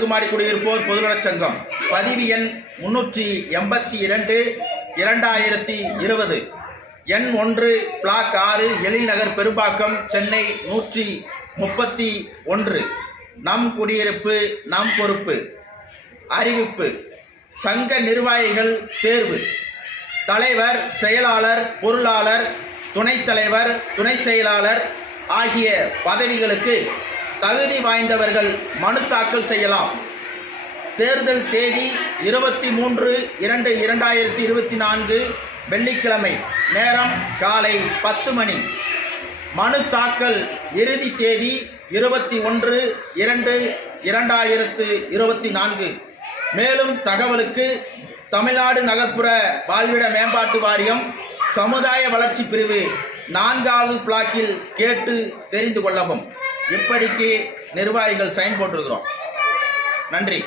அடுக்குமாடி குடியிருப்போர் பொதுநலச் சங்கம், பதிவு எண் 382 2020, எண் 1, பிளாக் 6, எழில்நகர், பெரும்பாக்கம், சென்னை 131. நம் குடியிருப்பு நம் பொறுப்பு. அறிவிப்பு: சங்க நிர்வாகிகள் தேர்வு. தலைவர், செயலாளர், பொருளாளர், துணைத் தலைவர், துணை செயலாளர் ஆகிய பதவிகளுக்கு தகுதி வாய்ந்தவர்கள் மனு தாக்கல் செய்யலாம். தேர்தல் தேதி 23/2/2024 வெள்ளிக்கிழமை. நேரம் காலை 10 மணி. மனு தாக்கல் இறுதி தேதி 21/2/2024. மேலும் தகவலுக்கு தமிழ்நாடு நகர்ப்புற வாழ்விட மேம்பாட்டு வாரியம் சமுதாய வளர்ச்சி பிரிவு 4வது பிளாக்கில் கேட்டு தெரிந்து கொள்ளவும். இப்படிக்கு நிர்வாகிகள் சைன் போட்டிருக்கிறோம். நன்றி.